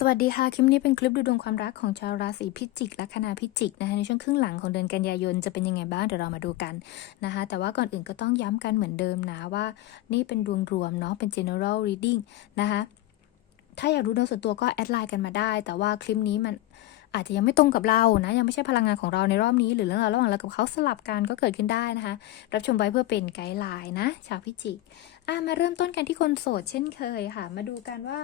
สวัสดีค่ะ คลิปนี้เป็นคลิปดูดวงความรักของชาวราศีพิจิกและคณาพิจิกนะคะในช่วงครึ่งหลังของเดือนกันยายนจะเป็นยังไงบ้างเดี๋ยวเรามาดูกันนะคะแต่ว่าก่อนอื่นก็ต้องย้ำกันเหมือนเดิมนะว่า นี่เป็นดวงรวมเนาะเป็น general reading นะคะถ้าอยากดูดวงส่วนตัวก็แอดไลน์กันมาได้ แต่ว่าคลิปนี้มันอาจจะยังไม่ตรงกับเรานะยังไม่ใช่พลังงานของเราในรอบนี้ หรือเรื่องราวระหว่างเรากับเขาสลับกันก็เกิดขึ้นได้นะคะ รับชมไว้เพื่อเป็นไกด์ไลน์นะชาวพิจิกอะมาเริ่มต้นกันที่คนโสดเช่นเคยค่ะ มาดูกันว่า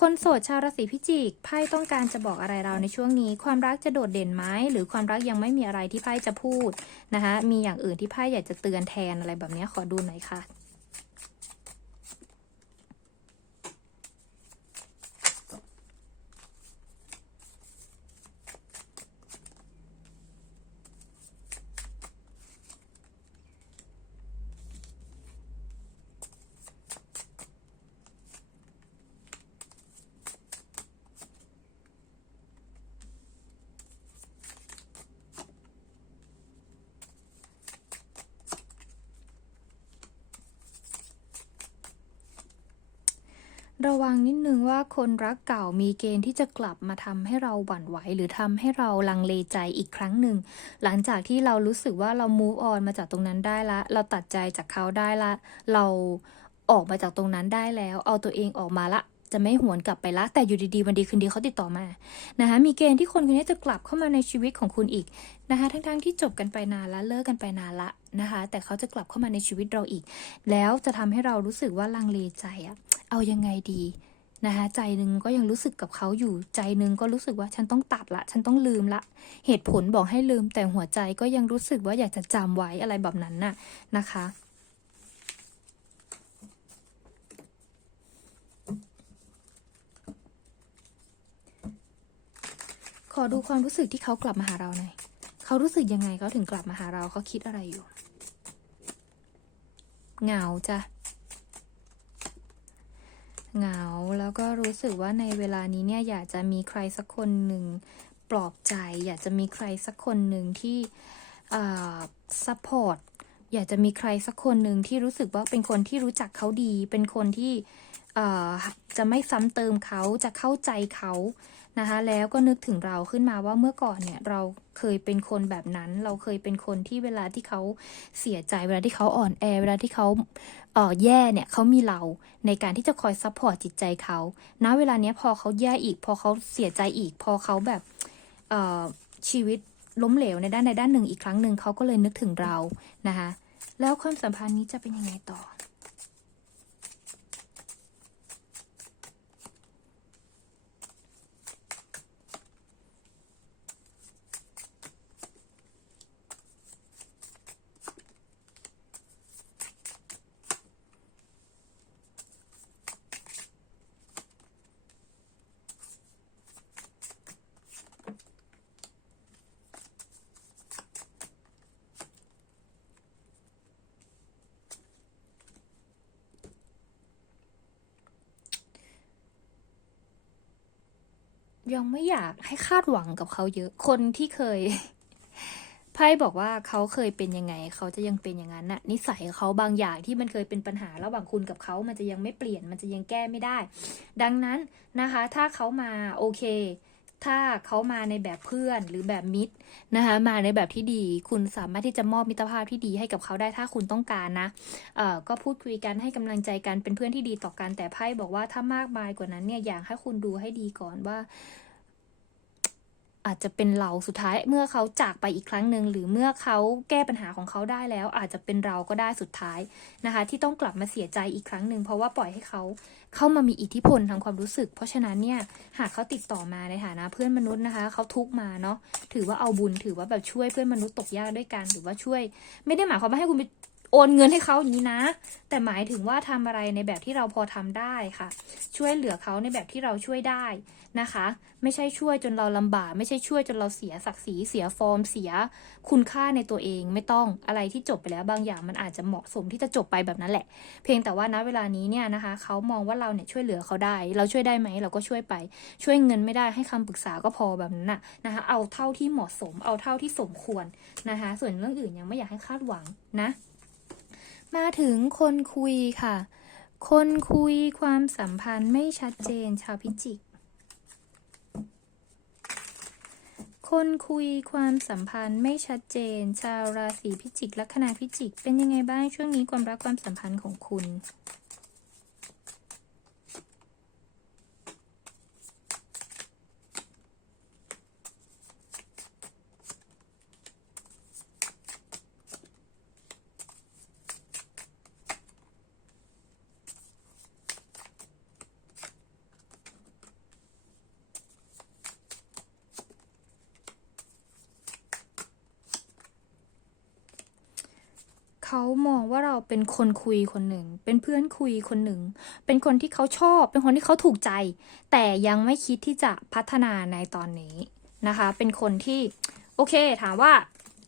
คนโสดชาวราศีพิจิกไพ่ต้องการจะบอกอะไรเราในช่วงนี้ ความรักจะโดดเด่นไหมหรือความรักยังไม่มีอะไรที่ไพ่จะพูดนะคะมีอย่างอื่นที่ไพ่อยากจะเตือนแทนอะไรแบบนี้ขอดูหน่อยค่ะ ระวังนิดนึงว่าคนรักเก่ามีเกณฑ์ที่จะกลับมาทำให้เราหวั่นไหว หรือทำให้เราลังเลใจอีกครั้งหนึ่ง หลังจากที่เรารู้สึกว่าเรา move on มาจากตรงนั้นได้ละ เราตัดใจจากเขาได้ละ เราออกมาจากตรงนั้นได้แล้ว เอาตัวเองออกมาละจะไม่หวนกลับไปละ แต่อยู่ดีๆ วันดีคืนดีเขาติดต่อมา นะคะมีเกณฑ์ที่คนคนนี้จะกลับเข้ามาในชีวิตของคุณอีกนะคะทั้งๆที่จบกันไปนานละเลิกกันไปนานละนะคะ แต่เขาจะกลับเข้ามาในชีวิตเราอีก แล้วจะทำให้เรารู้สึกว่าลังเลใจอะ เอายังไงดีนะคะใจหนึ่งก็ยังรู้สึกกับเขาอยู่ ใจหนึ่งก็รู้สึกว่าฉันต้องตัดละ ฉันต้องลืมละ เหตุผลบอกให้ลืม แต่หัวใจก็ยังรู้สึกว่าอยากจะจำไว้อะไรแบบนั้นน่ะนะคะขอดูความรู้สึกที่เขากลับมาหาเราหน่อย เขารู้สึกยังไงเขาถึงกลับมาหาเราเขาคิดอะไรอยู่ เหงาจ้ะ เหงา แล้วก็รู้สึกว่าในเวลานี้เนี่ยอยากจะมีใครสักคนหนึ่งปลอบใจ อยากจะมีใครสักคนหนึ่งที่ซัพพอร์ตอยากจะมีใครสักคนหนึ่งที่รู้สึกว่าเป็นคนที่รู้จักเขาดี เป็นคนที่ จะไม่ซ้ำเติมเขาจะเข้าใจเขานะคะแล้วก็นึกถึงเราขึ้นมาว่าเมื่อก่อนเนี่ยเราเคยเป็นคนแบบนั้น เราเคยเป็นคนที่เวลาที่เขาเสียใจเวลาที่เขาอ่อนแอ เวลาที่เขาเออแย่เนี่ยเขามีเราในการที่จะคอยซัพพอร์ตจิตใจเขาณเวลาเนี้ยพอเขาแย่อีก พอเขาเสียใจอีก พอเขาแบบเออชีวิตล้มเหลวในด้านใดด้านหนึ่งอีกครั้งหนึ่งเขาก็เลยนึกถึงเรานะคะแล้วความสัมพันธ์นี้จะเป็นยังไงต่อ ยังไม่อยากให้คาดหวังกับเขาเยอะ คนที่เคยไพ่บอกว่าเขาเคยเป็นยังไง เขาจะยังเป็นอย่างนั้นน่ะ นิสัยเขาบางอย่างที่มันเคยเป็นปัญหาระหว่างคุณกับเขา มันจะยังไม่เปลี่ยน มันจะยังแก้ไม่ได้ ดังนั้นนะคะ ถ้าเขามาโอเค ถ้าเขามาในแบบเพื่อนหรือแบบมิตรนะคะมาในแบบที่ดี คุณสามารถที่จะมอบมิตรภาพที่ดีให้กับเขาได้ถ้าคุณต้องการนะเอ่อก็พูดคุยกันให้กำลังใจกันเป็นเพื่อนที่ดีต่อกันแต่ไพ่บอกว่าถ้ามากมายกว่านั้นเนี่ยอยากให้คุณดูให้ดีก่อนว่า อาจจะเป็นเราสุดท้ายเมื่อเขาจากไปอีกครั้งหนึ่งหรือเมื่อเขาแก้ปัญหาของเขาได้แล้ว อาจจะเป็นเราก็ได้สุดท้ายนะคะ ที่ต้องกลับมาเสียใจอีกครั้งหนึ่งเพราะว่าปล่อยให้เขาเข้ามามีอิทธิพลทางความรู้สึก เพราะฉะนั้นเนี่ยหากเขาติดต่อมาในฐานะเพื่อนมนุษย์นะคะ เขาทุกมาเนาะถือว่าเอาบุญถือว่าแบบช่วยเพื่อนมนุษย์ตกยากด้วยกันหรือว่าช่วย ไม่ได้หมายความว่าให้คุณไป โอนเงินให้เขาอย่างนี้นะ แต่หมายถึงว่าทำอะไรในแบบที่เราพอทำได้ค่ะ ช่วยเหลือเขาในแบบที่เราช่วยได้นะคะ ไม่ใช่ช่วยจนเราลำบาก ไม่ใช่ช่วยจนเราเสียศักดิ์ศรีเสียฟอร์มเสีย คุณค่าในตัวเองไม่ต้องอะไรที่จบไปแล้วบางอย่างมันอาจจะเหมาะสมที่จะจบไปแบบนั้นแหละ เพียงแต่ว่าณเวลานี้เนี่ยนะคะเขามองว่าเราเนี่ยช่วยเหลือเขาได้ เราช่วยได้ไหมเราก็ช่วยไป ช่วยเงินไม่ได้ให้คำปรึกษาก็พอแบบนั้นน่ะนะคะ เอาเท่าที่เหมาะสม เอาเท่าที่สมควรนะคะ ส่วนเรื่องอื่นยังไม่อยากให้คาดหวังนะ มาถึงคนคุยค่ะ คนคุยความสัมพันธ์ไม่ชัดเจนชาวพิจิก คนคุยความสัมพันธ์ไม่ชัดเจน ชาวราศีพิจิกลัคนาพิจิก เป็นยังไงบ้างช่วงนี้ความรักความสัมพันธ์ของคุณ เขามองว่าเราเป็นคนคุยคนหนึ่ง เป็นเพื่อนคุยคนหนึ่ง เป็นคนที่เขาชอบ เป็นคนที่เขาถูกใจ แต่ยังไม่คิดที่จะพัฒนาในตอนนี้นะคะ เป็นคนที่โอเค ถามว่า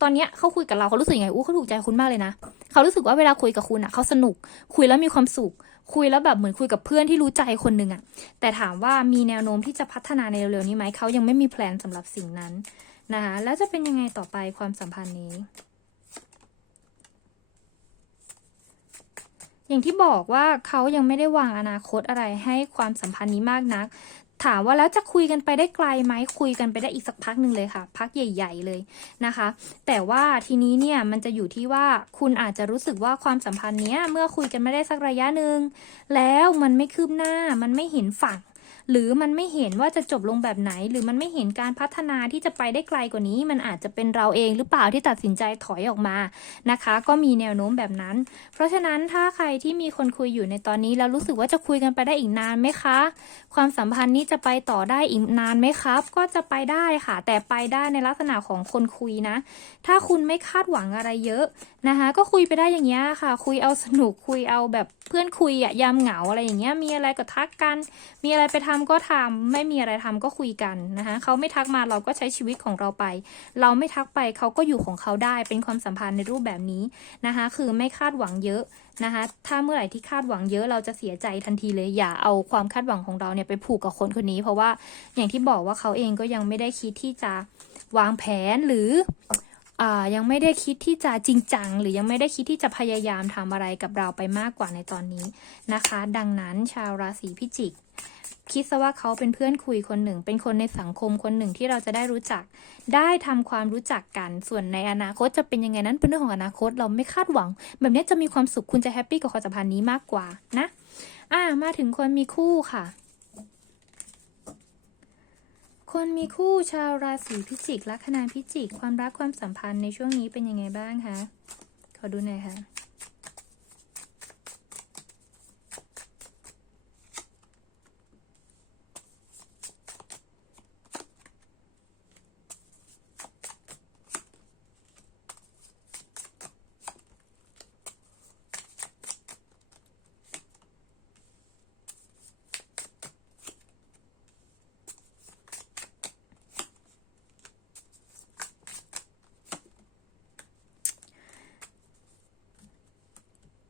ตอนเนี้ยเขาคุยกับเราเขารู้สึกยังไงอู้เขาถูกใจคุณมากเลยนะเขารู้สึกว่าเวลาคุยกับคุณอะเขาสนุก คุยแล้วมีความสุข คุยแล้วแบบเหมือนคุยกับเพื่อนที่รู้ใจคนหนึ่งอะ แต่ถามว่ามีแนวโน้มที่จะพัฒนาในเร็วๆนี้ไหมเขายังไม่มีแพลนสำหรับสิ่งนั้นนะคะแล้วจะเป็นยังไงต่อไปความสัมพันธ์นี้ อย่างที่บอกว่าเขายังไม่ได้วางอนาคตอะไรให้ความสัมพันธ์นี้มากนัก ถามว่าแล้วจะคุยกันไปได้ไกลไหมคุยกันไปได้อีกสักพักหนึ่งเลยค่ะ พักใหญ่ ๆ เลยนะคะ แต่ว่าทีนี้เนี่ยมันจะอยู่ที่ว่าคุณอาจจะรู้สึกว่าความสัมพันธ์เนี้ยเมื่อคุยกันไม่ได้สักระยะหนึ่งแล้วมันไม่คืบหน้ามันไม่เห็นฝั่ง หรือมันไม่เห็นว่าจะจบลงแบบไหน หรือมันไม่เห็นการพัฒนาที่จะไปได้ไกลกว่านี้ มันอาจจะเป็นเราเองหรือเปล่าที่ตัดสินใจถอยออกมานะคะ ก็มีแนวโน้มแบบนั้น เพราะฉะนั้นถ้าใครที่มีคนคุยอยู่ในตอนนี้แล้วรู้สึกว่าจะคุยกันไปได้อีกนานไหมคะ ความสัมพันธ์นี้จะไปต่อได้อีกนานไหมครับ ก็จะไปได้ค่ะ แต่ไปได้ในลักษณะของคนคุยนะ ถ้าคุณไม่คาดหวังอะไรเยอะนะคะ ก็คุยไปได้อย่างเงี้ยค่ะ คุยเอาสนุกคุยเอาแบบเพื่อนคุยอะยามเหงาอะไรอย่างเงี้ย มีอะไรก็ทักกัน มีอะไรไปทำก็ทำไม่มีอะไรทำก็คุยกันนะคะเขาไม่ทักมาเราก็ใช้ชีวิตของเราไป เราไม่ทักไปเขาก็อยู่ของเขาได้เป็นความสัมพันธ์ในรูปแบบนี้นะคะ คือไม่คาดหวังเยอะนะคะ ถ้าเมื่อไหร่ที่คาดหวังเยอะเราจะเสียใจทันทีเลย อย่าเอาความคาดหวังของเราเนี่ยไปผูกกับคนคนนี้ เพราะว่าอย่างที่บอกว่าเขาเองก็ยังไม่ได้คิดที่จะวางแผนหรือ ยังไม่ได้คิดที่จะจริงจัง หรือยังไม่ได้คิดที่จะพยายามทำอะไรกับเราไปมากกว่าในตอนนี้นะคะ ดังนั้นชาวราศีพิจิก คิดซะว่าเขาเป็นเพื่อนคุยคนหนึ่ง เป็นคนในสังคมคนหนึ่งที่เราจะได้รู้จัก ได้ทำความรู้จักกัน ส่วนในอนาคตจะเป็นยังไงนั้นเป็นเรื่องของอนาคตเราไม่คาดหวัง แบบนี้จะมีความสุขคุณจะแฮปปี้กับความสัมพันธ์นี้มากกว่านะ อ่ามาถึงคนมีคู่ค่ะ คนมีคู่ชาวราศีพิจิกลัคนาพิจิก ความรักความสัมพันธ์ในช่วงนี้เป็นยังไงบ้างคะ ขอดูหน่อยค่ะ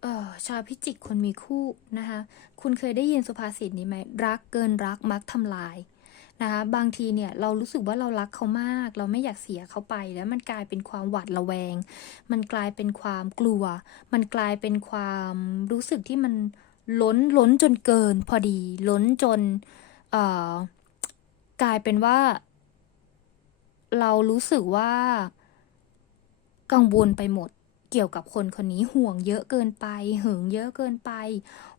ออ ชาวพิจิกคนมีคู่นะคะ คุณเคยได้ยินสุภาษิตนี้ไหมรักเกินรักมักทำลายนะคะบางทีเนี่ยเรารู้สึกว่าเรารักเขามาก เราไม่อยากเสียเขาไป แล้วมันกลายเป็นความหวาดระแวง มันกลายเป็นความกลัว มันกลายเป็นความรู้สึกที่มันล้นล้นจนเกินพอดี ล้นจนเอ่อกลายเป็นว่า เรารู้สึกว่ากังวลไปหมด เกี่ยวกับคนคนนี้ห่วงเยอะเกินไปหึงเยอะเกินไป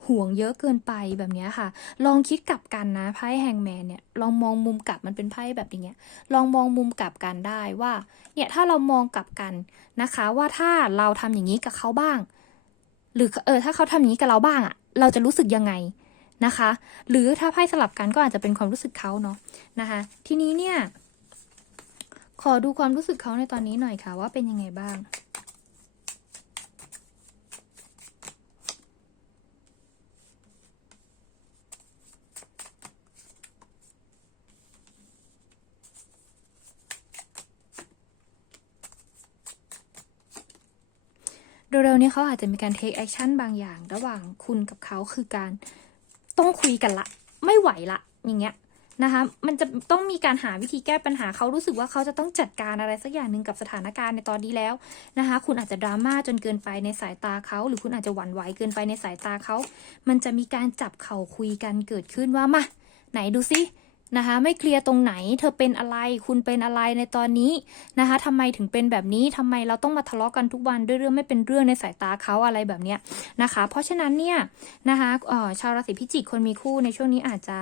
ห่วงเยอะเกินไปแบบนี้ค่ะ ลองคิดกลับกันนะไพ่แฮงแมนเนี่ยลองมองมุมกลับมันเป็นไพ่แบบอย่างเงี้ยลองมองมุมกลับกันได้ว่าเนี่ยถ้าเรามองกลับกันนะคะ ว่าถ้าเราทำอย่างนี้กับเขาบ้าง หรือเออถ้าเขาทำอย่างนี้กับเราบ้างอะเราจะรู้สึกยังไงนะคะ หรือถ้าไพ่สลับกันก็อาจจะเป็นความรู้สึกเขาเนาะนะคะ ทีนี้เนี่ยขอดูความรู้สึกเขาในตอนนี้หน่อยค่ะว่าเป็นยังไงบ้าง เร็วๆนี้เขาอาจจะมีการ take action บางอย่าง ระหว่างคุณกับเขาคือการต้องคุยกันละ ไม่ไหวละ อย่างเงี้ยนะคะมันจะต้องมีการหาวิธีแก้ปัญหาเขารู้สึกว่าเขาจะต้องจัดการอะไรสักอย่างหนึ่งกับสถานการณ์ในตอนนี้แล้วนะคะ คุณอาจจะดราม่าจนเกินไปในสายตาเขา หรือคุณอาจจะหวั่นไหวเกินไปในสายตาเขา มันจะมีการจับเข่าคุยกันเกิดขึ้นว่ามาไหนดูซิ นะคะไม่เคลียร์ตรงไหน เธอเป็นอะไร คุณเป็นอะไรในตอนนี้นะคะทำไมถึงเป็นแบบนี้ทำไมเราต้องมาทะเลาะกันทุกวันด้วยเรื่องไม่เป็นเรื่องในสายตาเขาอะไรแบบเนี้ยนะคะ เพราะฉะนั้นเนี่ยนะคะชาวราศีพิจิกคนมีคู่ในช่วงนี้อาจจะ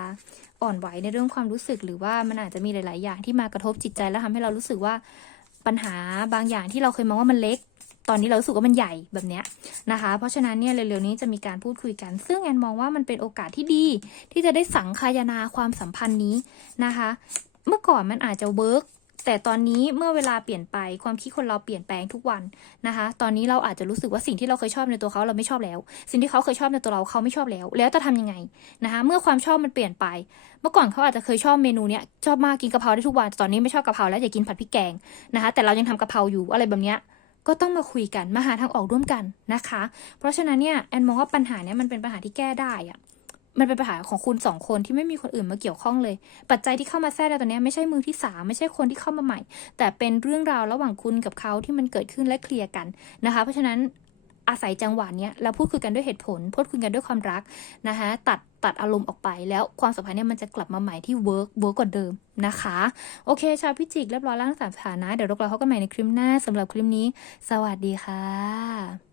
อ่อนไหวในเรื่องความรู้สึกหรือว่ามันอาจจะมีหลาย ๆ อย่างที่มากระทบจิตใจแล้วทำให้เรารู้สึกว่าปัญหาบางอย่างที่เราเคยมองว่ามันเล็ก ตอนนี้เรารู้สึกว่ามันใหญ่แบบเนี้ยนะคะ เพราะฉะนั้นเนี่ยเร็วๆนี้จะมีการพูดคุยกัน ซึ่งแอนมองว่ามันเป็นโอกาสที่ดี ที่จะได้สังคายนาความสัมพันธ์นี้นะคะ เมื่อก่อนมันอาจจะเวิร์กแต่ตอนนี้เมื่อเวลาเปลี่ยนไปความคิดคนเราเปลี่ยนแปลงทุกวันนะคะ ตอนนี้เราอาจจะรู้สึกว่าสิ่งที่เราเคยชอบในตัวเขาเราไม่ชอบแล้ว สิ่งที่เขาเคยชอบในตัวเราเขาไม่ชอบแล้ว แล้วจะทำยังไงนะคะ เมื่อความชอบมันเปลี่ยนไป เมื่อก่อนเขาอาจจะเคยชอบเมนูเนี้ยชอบมากกินกะเพราได้ทุกวันแต่ตอนนี้ไม่ชอบกะเพราแล้วอยากกินผัดพริกแกงนะคะ แต่เรายังทำกะเพราอยู่อะไรแบบเนี้ย ก็ต้องมาคุยกันมาหาทางออกร่วมกันนะคะ เพราะฉะนั้นเนี่ยแอนมองว่าปัญหาเนี่ยมันเป็นปัญหาที่แก้ได้อะมันเป็นปัญหาของคุณสองคนที่ไม่มีคนอื่นมาเกี่ยวข้องเลย ปัจจัยที่เข้ามาแทรกในตอนนี้ไม่ใช่มือที่สามไม่ใช่คนที่เข้ามาใหม่ แต่เป็นเรื่องราวระหว่างคุณกับเขาที่มันเกิดขึ้นและเคลียร์กันนะคะ เพราะฉะนั้น อาศัยจังหวะเนี้ยเราพูดคุยกันด้วยเหตุผล พูดคุยกันด้วยความรักนะคะตัดตัดอารมณ์ออกไปแล้วความสัมพันธ์เนี่ยมันจะกลับมาใหม่ที่เวิร์กเวิร์กกว่าเดิมนะคะ โอเค ชาวพิจิกเรียบร้อยแล้วทั้งสามสถานะ เดี๋ยวเราพบกันใหม่ในคลิปหน้าสำหรับคลิปนี้ สวัสดีค่ะ